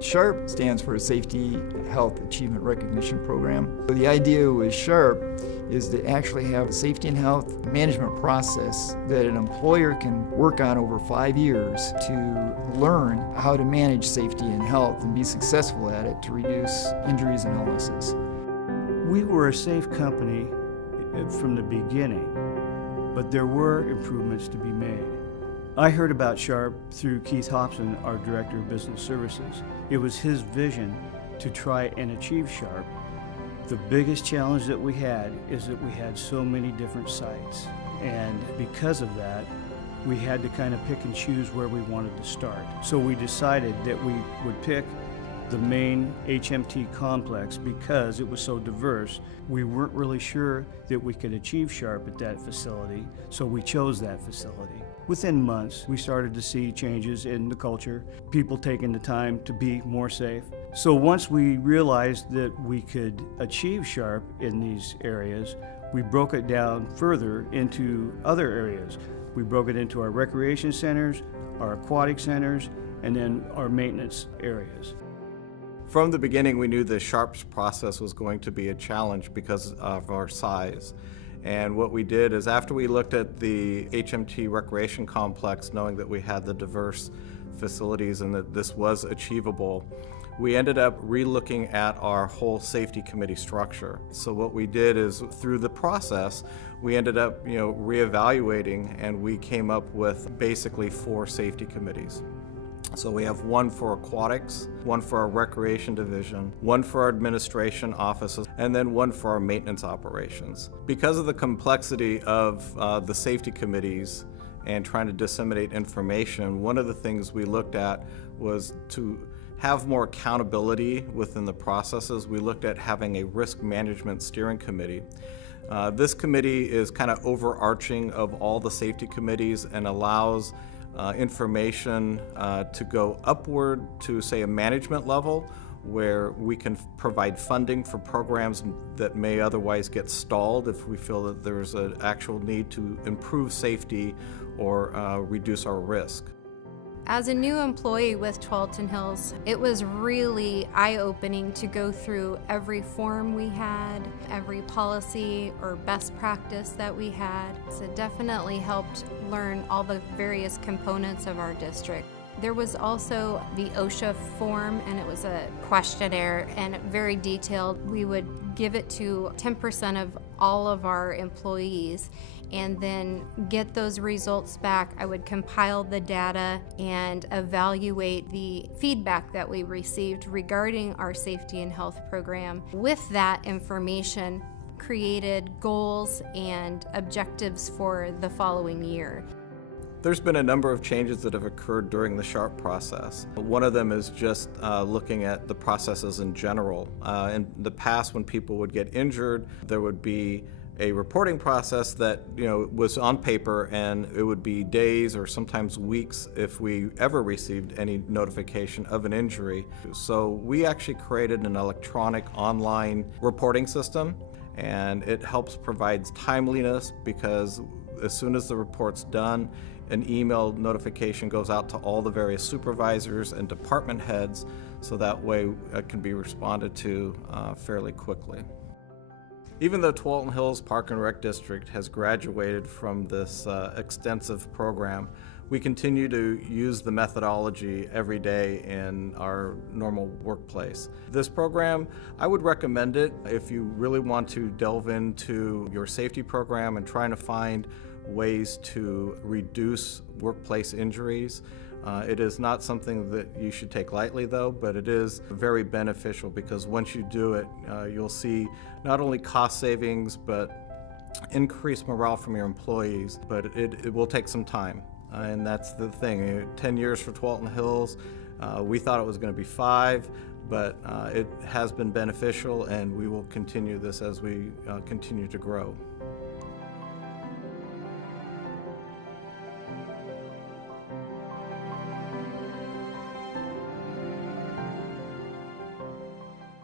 SHARP stands for Safety Health Achievement Recognition Program. The idea with SHARP is to actually have a safety and health management process that an employer can work on over 5 years to learn how to manage safety and health and be successful at it to reduce injuries and illnesses. We were a safe company from the beginning, but there were improvements to be made. I heard about SHARP through Keith Hobson, our Director of Business Services. It was his vision to try and achieve SHARP. The biggest challenge that we had is that we had so many different sites, and because of that, we had to kind of pick and choose where we wanted to start. So we decided that we would pick the main HMT complex because it was so diverse. We weren't really sure that we could achieve SHARP at that facility, so we chose that facility. Within months, we started to see changes in the culture, people taking the time to be more safe. So once we realized that we could achieve SHARP in these areas, we broke it down further into other areas. We broke it into our recreation centers, our aquatic centers, and then our maintenance areas. From the beginning, we knew the SHARP's process was going to be a challenge because of our size. And what we did is, after we looked at the HMT recreation complex, knowing that we had the diverse facilities and that this was achievable, we ended up re-looking at our whole safety committee structure. So what we did is, through the process, we ended up reevaluating, and we came up with basically 4 safety committees. So we have one for aquatics, one for our recreation division, one for our administration offices, and then one for our maintenance operations. Because of the complexity of the safety committees and trying to disseminate information, one of the things we looked at was to have more accountability within the processes. We looked at having a risk management steering committee. This committee is kind of overarching of all the safety committees and allows information to go upward to, say, a management level, where we can provide funding for programs that may otherwise get stalled if we feel that there's an actual need to improve safety or reduce our risk. As a new employee with Tualatin Hills, it was really eye-opening to go through every form we had, every policy or best practice that we had. So it definitely helped learn all the various components of our district. There was also the OSHA form, and it was a questionnaire and very detailed. We would give it to 10% of all of our employees and then get those results back. I would compile the data and evaluate the feedback that we received regarding our safety and health program. With that information, created goals and objectives for the following year. There's been a number of changes that have occurred during the SHARP process. One of them is just looking at the processes in general. In the past, when people would get injured, there would be a reporting process that was on paper, and it would be days or sometimes weeks if we ever received any notification of an injury. So we actually created an electronic online reporting system, and it helps provide timeliness because as soon as the report's done, an email notification goes out to all the various supervisors and department heads, so that way it can be responded to fairly quickly. Even though Tualatin Hills Park and Rec District has graduated from this extensive program, we continue to use the methodology every day in our normal workplace. This program, I would recommend it if you really want to delve into your safety program and trying to find ways to reduce workplace injuries. It is not something that you should take lightly, though, but it is very beneficial because once you do it, you'll see not only cost savings, but increased morale from your employees, but it will take some time. And that's the thing. 10 years for Tualatin Hills, we thought it was going to be 5, but it has been beneficial, and we will continue this as we continue to grow.